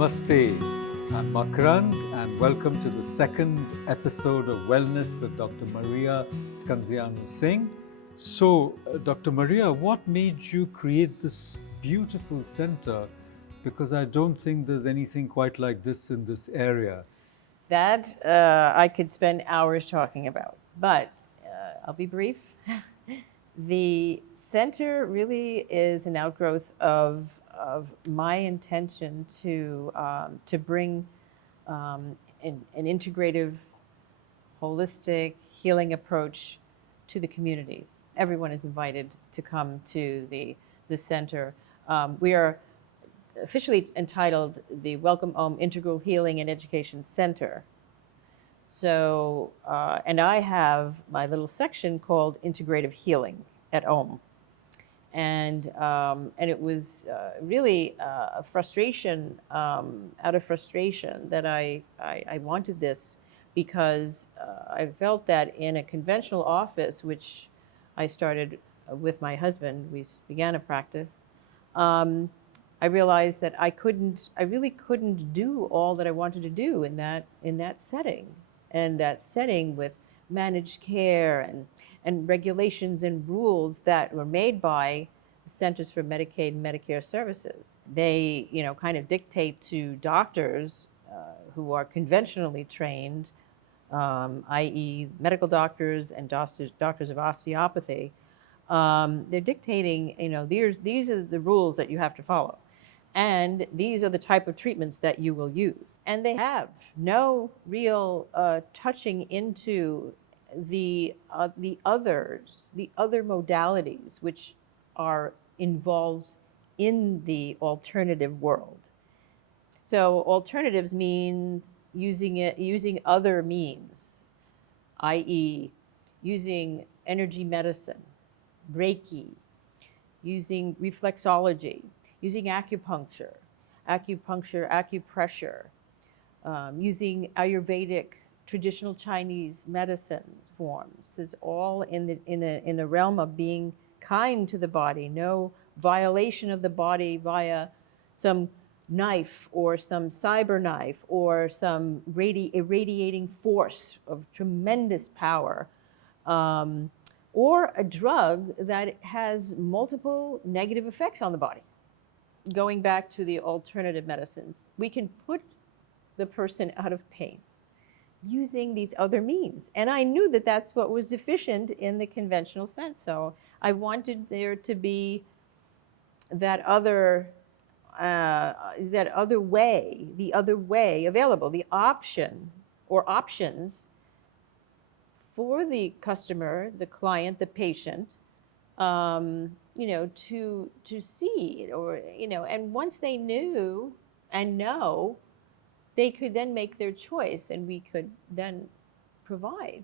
Namaste, I'm Makarand and welcome to the second episode of Wellness with Dr. Maria Scunziano-Singh. So, Dr. Maria, what made you create this beautiful center? Because I don't think there's anything quite like this in this area. That I could spend hours talking about, but I'll be brief. The center really is an outgrowth of my intention to bring an integrative, holistic healing approach to the communities. Everyone is invited to come to the center. We are officially entitled the WellCome Om Integral Healing and Education Center. So, and I have my little section called Integrative Healing at Om. And it was really a frustration, out of frustration that I wanted this, because I felt that in a conventional office, which I started with my husband, we began a practice, I realized that I really couldn't do all that I wanted to do in that setting, and that setting with managed care and regulations and rules that were made by the Centers for Medicaid and Medicare Services. They, kind of dictate to doctors who are conventionally trained, i.e. medical doctors and doctors of osteopathy. They're dictating, these are the rules that you have to follow. And these are the type of treatments that you will use. And they have no real touching into the other modalities which are involved in the alternative world. So alternatives means using other means, i.e. using energy medicine, Reiki, using reflexology, using acupuncture, acupressure, using Ayurvedic, traditional Chinese medicine forms. This is all in the realm of being kind to the body, no violation of the body via some knife or some cyber knife or some irradiating force of tremendous power, or a drug that has multiple negative effects on the body. Going back to the alternative medicine, we can put the person out of pain using these other means. And I knew that that's what was deficient in the conventional sense. So I wanted there to be that other way available, the option or options for the customer, the client, the patient, to see it, or, and once they knew and know, they could then make their choice and we could then provide.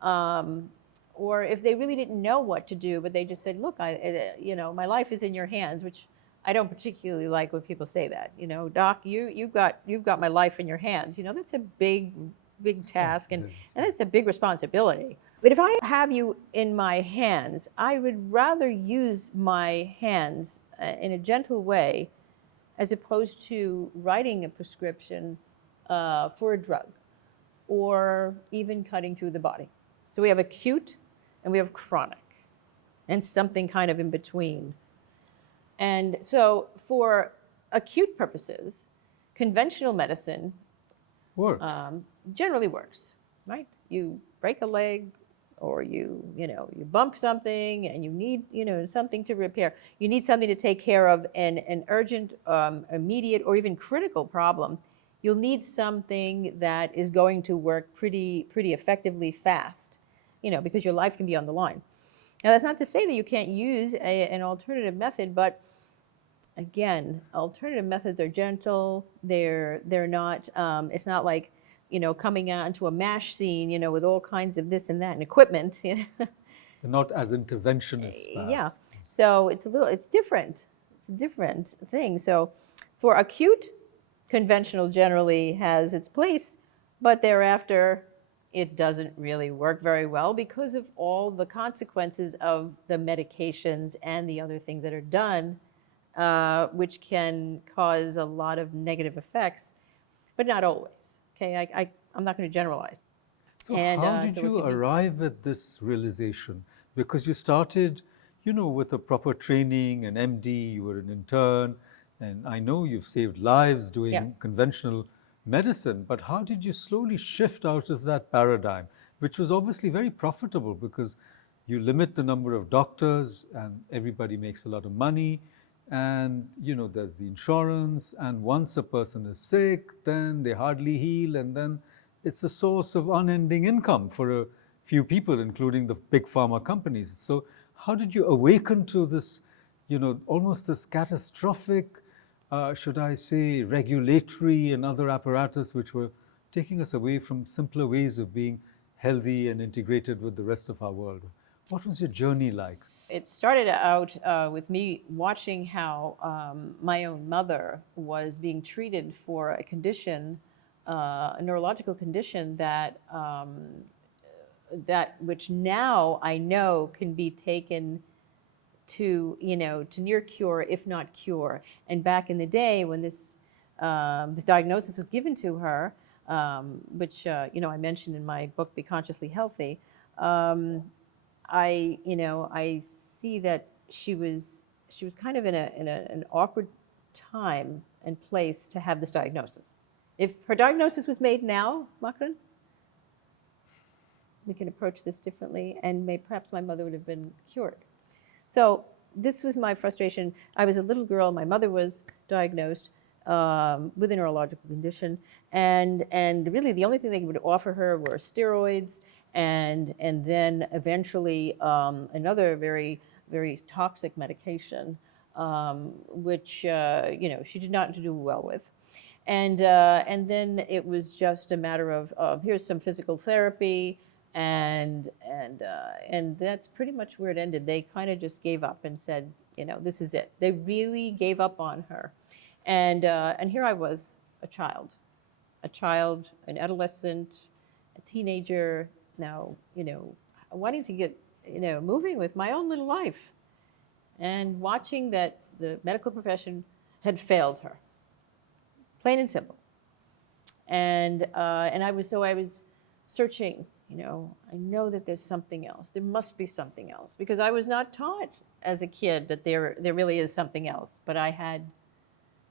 Or if they really didn't know what to do, but they just said, look, my life is in your hands, which I don't particularly like when people say that, doc, you've got my life in your hands. That's a big task, and it's a big responsibility. But if I have you in my hands, I would rather use my hands in a gentle way as opposed to writing a prescription for a drug or even cutting through the body. So we have acute and we have chronic and something kind of in between. And so for acute purposes, conventional medicine generally works, right? You break a leg, or you bump something and you need, something to repair. You need something to take care of an urgent, immediate, or even critical problem. You'll need something that is going to work pretty effectively fast, because your life can be on the line. Now, that's not to say that you can't use an alternative method, but again, alternative methods are gentle. They're not, it's not like, coming out into a MASH scene, with all kinds of this and that and equipment. They're not as interventionist, perhaps. Yeah, so it's different. It's a different thing. So for acute, conventional generally has its place, but thereafter it doesn't really work very well because of all the consequences of the medications and the other things that are done which can cause a lot of negative effects, but not always. Okay, I'm not going to generalize. So how did So you arrive at this realization? Because you started, with a proper training, an MD, you were an intern, and I know you've saved lives doing conventional medicine, but how did you slowly shift out of that paradigm, which was obviously very profitable because you limit the number of doctors and everybody makes a lot of money, and there's the insurance, and once a person is sick, then they hardly heal, and then it's a source of unending income for a few people, including the big pharma companies. So how did you awaken to this, almost this catastrophic, should I say, regulatory and other apparatus which were taking us away from simpler ways of being healthy and integrated with the rest of our world? What was your journey like? It started out with me watching how my own mother was being treated for a condition, a neurological condition that which now I know can be taken to near cure, if not cure. And back in the day when this diagnosis was given to her, which I mentioned in my book, Be Consciously Healthy, I see that she was kind of in an awkward time and place to have this diagnosis. If her diagnosis was made now, Makarand, we can approach this differently, and perhaps my mother would have been cured. So this was my frustration. I was a little girl. My mother was diagnosed with a neurological condition, and really the only thing they would offer her were steroids, and then eventually another very, very toxic medication, which she did not do well with. And then it was just a matter of here's some physical therapy, and that's pretty much where it ended. They kind of just gave up and said, this is it. They really gave up on her, and here I was, a child, an adolescent, a teenager, now wanting to get moving with my own little life, and watching that the medical profession had failed her. Plain and simple. And I was searching, I know that there's something else. There must be something else, because I was not taught as a kid that there really is something else, but I had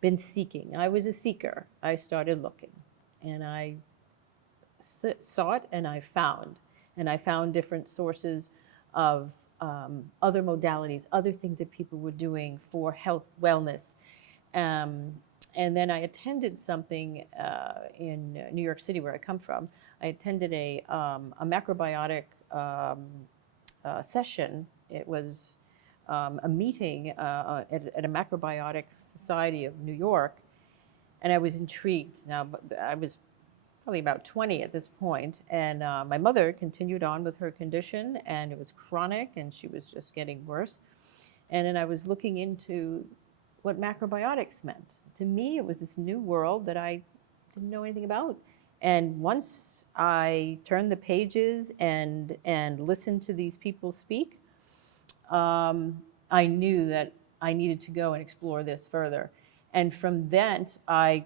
been seeking. I was a seeker. I started looking, and I sought, and I found different sources of other modalities, other things that people were doing for health, wellness. And then I attended something in New York City, where I come from. I attended a macrobiotic session. It was a meeting at a Macrobiotic Society of New York, and I was intrigued. Now, I was probably about 20 at this point, and my mother continued on with her condition, and it was chronic, and she was just getting worse. And then I was looking into what macrobiotics meant. To me, it was this new world that I didn't know anything about. And once I turned the pages and listened to these people speak, I knew that I needed to go and explore this further. And from that, I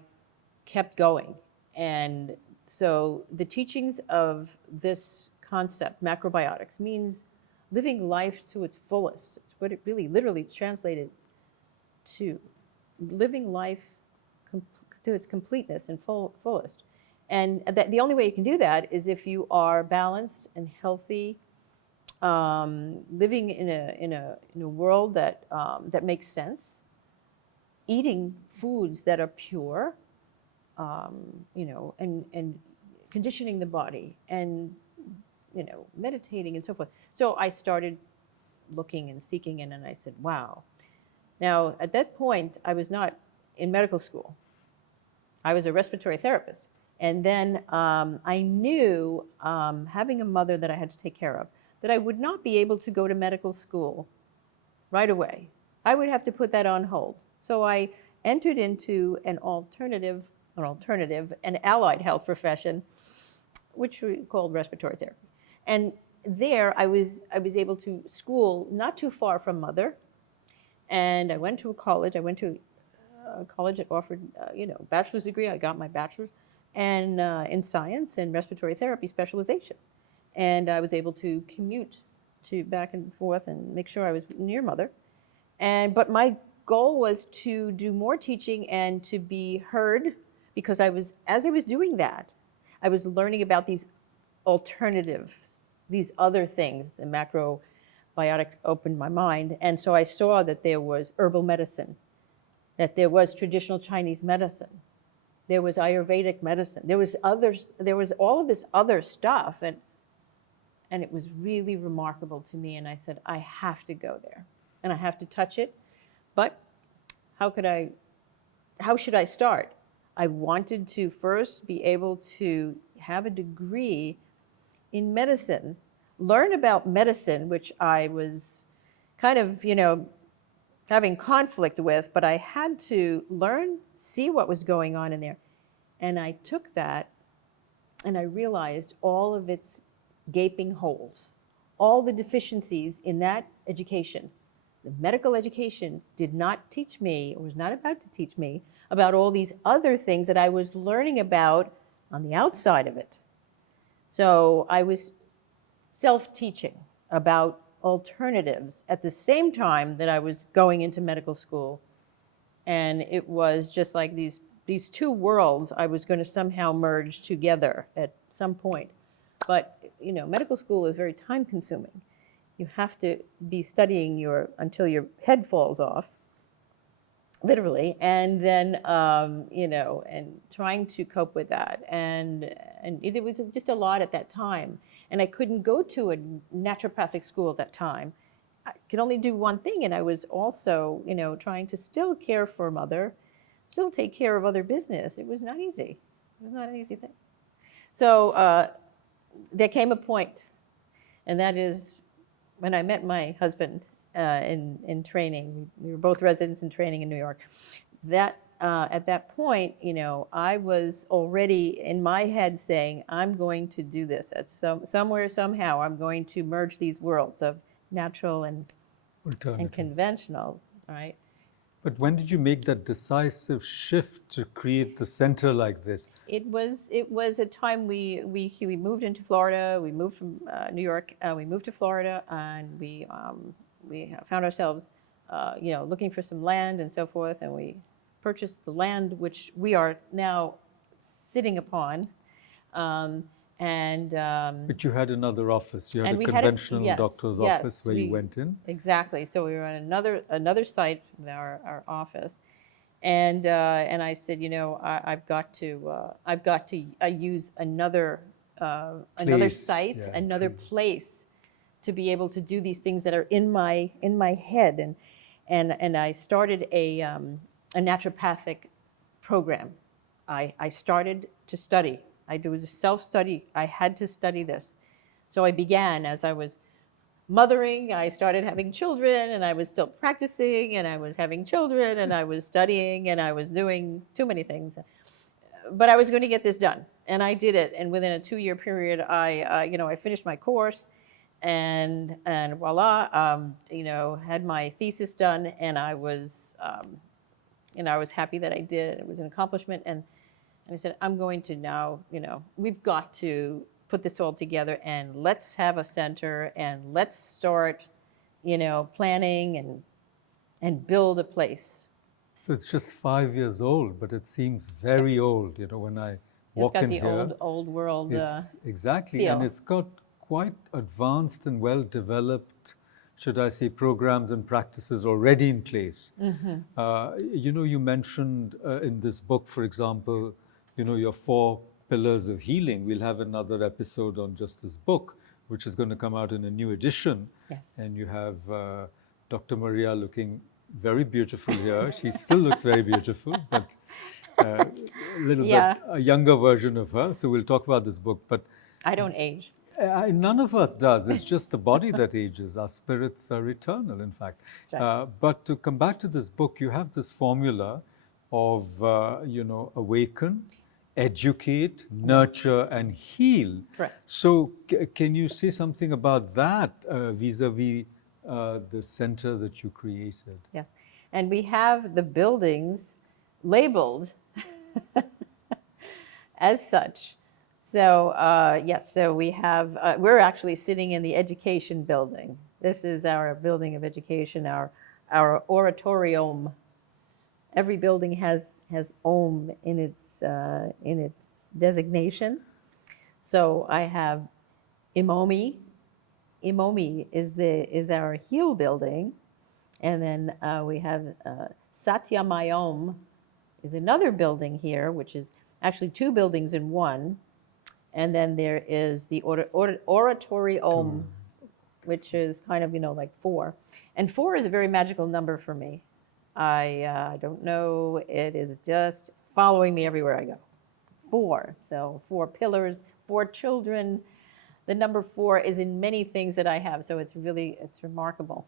kept going. And so the teachings of this concept, macrobiotics, means living life to its fullest. It's what it really literally translated to. Living life to its completeness and fullest. And the only way you can do that is if you are balanced and healthy, living in a world that makes sense, eating foods that are pure, and conditioning the body, and meditating and so forth. So I started looking and seeking, and then I said, wow. Now, at that point, I was not in medical school. I was a respiratory therapist. And then I knew, having a mother that I had to take care of, that I would not be able to go to medical school right away. I would have to put that on hold. So I entered into an allied health profession, which we called respiratory therapy. And there I was able to school not too far from mother, And I went to a college. I went to a college that offered, bachelor's degree. I got my bachelor's and in science and respiratory therapy specialization. And I was able to commute to back and forth and make sure I was near mother. But my goal was to do more teaching and to be heard, because as I was doing that, I was learning about these alternatives, these other things. The macrobiotics opened my mind. And so I saw that there was herbal medicine, that there was traditional Chinese medicine, there was Ayurvedic medicine, there was all of this other stuff. And it was really remarkable to me. And I said, I have to go there and I have to touch it. But how should I start? I wanted to first be able to have a degree in medicine, learn about medicine, which I was kind of, having conflict with, but I had to learn, see what was going on in there. And I took that and I realized all of its gaping holes, all the deficiencies in that education. The medical education did not teach me, or was not about to teach me, about all these other things that I was learning about on the outside of it. So I was self-teaching about alternatives at the same time that I was going into medical school. And it was just like these two worlds I was going to somehow merge together at some point. But, medical school is very time consuming. You have to be studying until your head falls off, literally, and then, and trying to cope with that. And it was just a lot at that time. And I couldn't go to a naturopathic school at that time. I could only do one thing, and I was also, trying to still care for mother, still take care of other business. It was not easy. It was not an easy thing. So there came a point, and that is when I met my husband in training. We were both residents in training in New York. At that point, I was already in my head saying, I'm going to do this. Somewhere, somehow, I'm going to merge these worlds of natural and conventional, right? But when did you make that decisive shift to create the center like this? It was a time we moved into Florida. We moved from New York. We moved to Florida, and we found ourselves, looking for some land and so forth. And we purchased the land which we are now sitting upon. But you had another office. You had a conventional doctor's office where you went in. Exactly. So we were on another site with our office, and I said, I've got to use another site, another place, to be able to do these things that are in my head, and I started a naturopathic program. I started to study. It was a self-study. I had to study this. So I began as I was mothering. I started having children, and I was still practicing, and I was having children, and I was studying, and I was doing too many things. But I was going to get this done, and I did it. And within a 2-year period, I finished my course, and voila, had my thesis done, and I was happy that I did. It was an accomplishment, and I said, I'm going to now, we've got to put this all together, and let's have a center, and let's start, planning and build a place. So it's just 5 years old, but it seems very old, when I walk in here. It's got the old world exactly, feel. And it's got quite advanced and well-developed, should I say, programs and practices already in place. Mm-hmm. You mentioned in this book, for example, your 4 pillars of healing. We'll have another episode on just this book, which is going to come out in a new edition. Yes. And you have Dr. Maria looking very beautiful here. She still looks very beautiful, but a little bit a younger version of her. So we'll talk about this book. But I don't age. None of us does. It's just the body that ages. Our spirits are eternal, in fact. Right. But to come back to this book, you have this formula of, awaken, educate, nurture, and heal. Correct. So can you say something about that vis-a-vis the center that you created. Yes. And we have the buildings labeled as such. So, yes, so we have, we're actually sitting in the education building. This is our building of education, our oratorium. Every building has Om in its designation. So I have Imomi. Imomi is our heel building. And then we have Satyamayom is another building here, which is actually two buildings in one. And then there is the Oratorium, which is kind of, like 4. And 4 is a very magical number for me. I don't know, it is just following me everywhere I go. 4, so 4 pillars, 4 children. The number 4 is in many things that I have, so it's remarkable.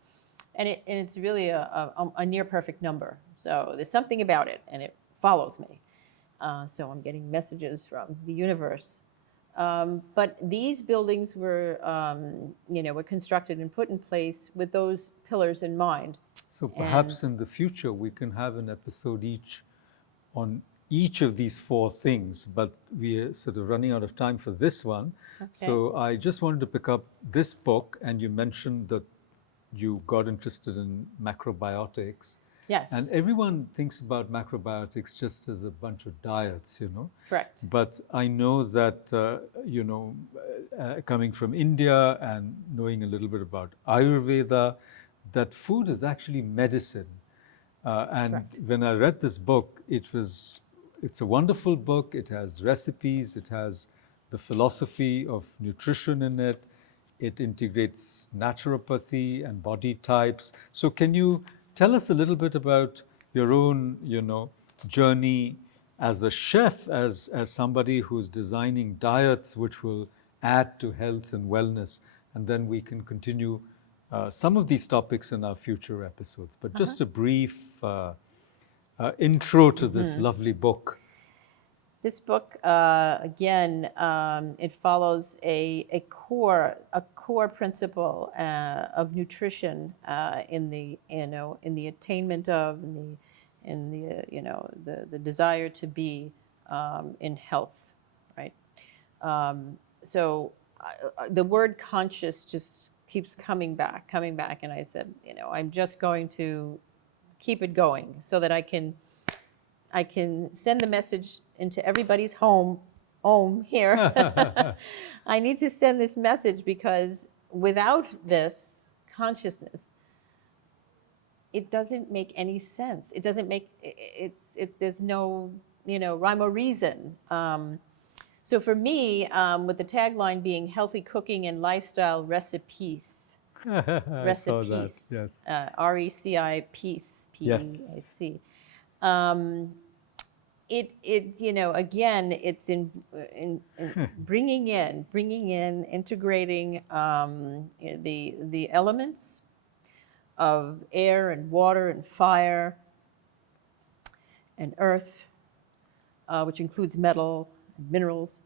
And it's really a near perfect number. So there's something about it, and it follows me. So I'm getting messages from the universe. But these buildings were constructed and put in place with those pillars in mind. So perhaps in the future we can have an episode on each of these 4 things, but we are sort of running out of time for this one. Okay. So I just wanted to pick up this book, and you mentioned that you got interested in macrobiotics. Yes. And everyone thinks about macrobiotics just as a bunch of diets, Correct. But I know that, coming from India and knowing a little bit about Ayurveda, that food is actually medicine. And Correct. when I read this book, it's a wonderful book. It has recipes. It has the philosophy of nutrition in it. It integrates naturopathy and body types. So can you tell us a little bit about your own, journey as a chef, as somebody who's designing diets which will add to health and wellness, and then we can continue some of these topics in our future episodes. But just a brief intro to this lovely book. This book, again, it follows a core principle of nutrition in the attainment of, the desire to be in health, right? So the word conscious just keeps coming back, and I said, I'm just going to keep it going so that I can send the message into everybody's home here. I need to send this message because without this consciousness, it doesn't make any sense. It doesn't make, there's no, rhyme or reason. So for me, with the tagline being healthy cooking and lifestyle recipes. I saw that, yes. RECI, peace, P-E-A-C. Again, it's in bringing in, integrating the elements of air and water and fire and earth, which includes metal and minerals,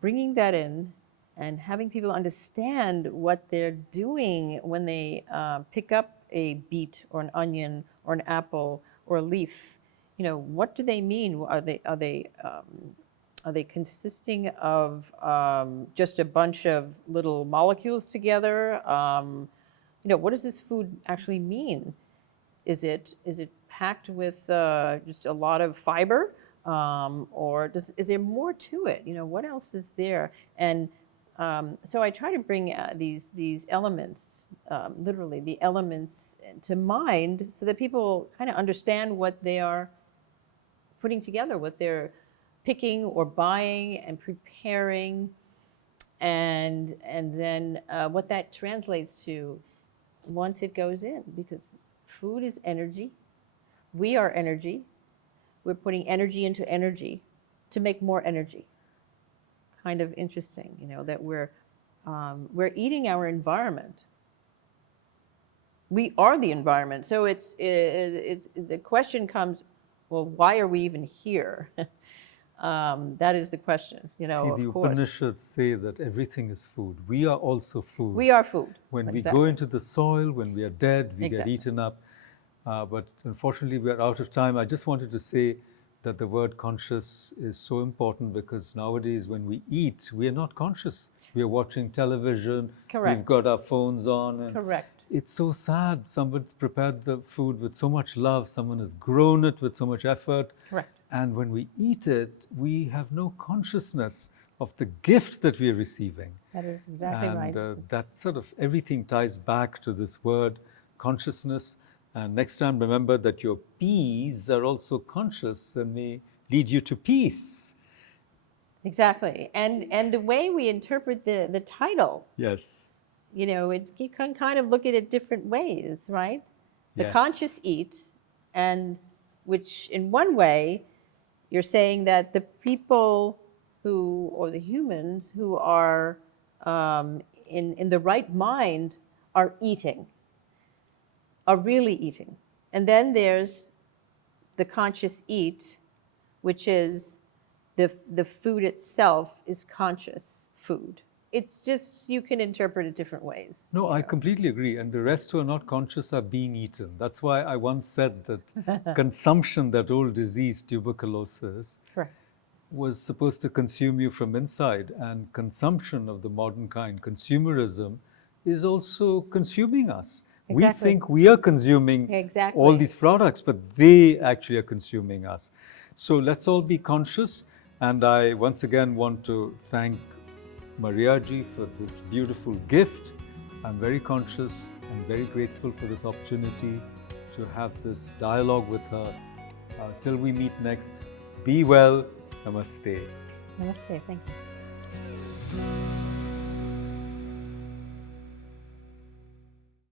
bringing that in and having people understand what they're doing when they pick up a beet or an onion or an apple or a leaf. What do they mean? Are they consisting of just a bunch of little molecules together? What does this food actually mean? Is it packed with just a lot of fiber, or is there more to it? What else is there? And so I try to bring these elements, literally the elements, to mind, so that people kind of understand what they are putting together, what they're picking or buying and preparing, and then what that translates to once it goes in, because food is energy. We are energy. We're putting energy into energy to make more energy. Kind of interesting, that we're eating our environment. We are the environment. So it's the question comes, well, why are we even here? That is the question, See, of the course. Upanishads say that everything is food. We are also food. We are food. When we Exactly. go into the soil, when we are dead, we Exactly. get eaten up. But unfortunately, we are out of time. I just wanted to say that the word conscious is so important because nowadays when we eat, we are not conscious. We are watching television. Correct. We've got our phones on. And Correct. it's so sad. Someone's prepared the food with so much love. Someone has grown it with so much effort. Correct. And when we eat it, we have no consciousness of the gift that we are receiving. That is exactly right. That sort of everything ties back to this word, consciousness. And next time, remember that your P's are also conscious and may lead you to peace. Exactly. And the way we interpret the title, Yes. you can kind of look at it different ways, right? The Yes. conscious eat, and which in one way, you're saying that the people or the humans who are in the right mind are eating, are really eating. And then there's the conscious eat, which is the food itself is conscious food. It's just, you can interpret it different ways. No, I completely agree. And the rest who are not conscious are being eaten. That's why I once said that consumption, that old disease, tuberculosis, Correct. was supposed to consume you from inside. And consumption of the modern kind, consumerism, is also consuming us. Exactly. We think we are consuming Exactly. all these products, but they actually are consuming us. So let's all be conscious. And I once again want to thank Maria ji for this beautiful gift. I'm very conscious and very grateful for this opportunity to have this dialogue with her. Till we meet next, be well. Namaste. Namaste. Thank you.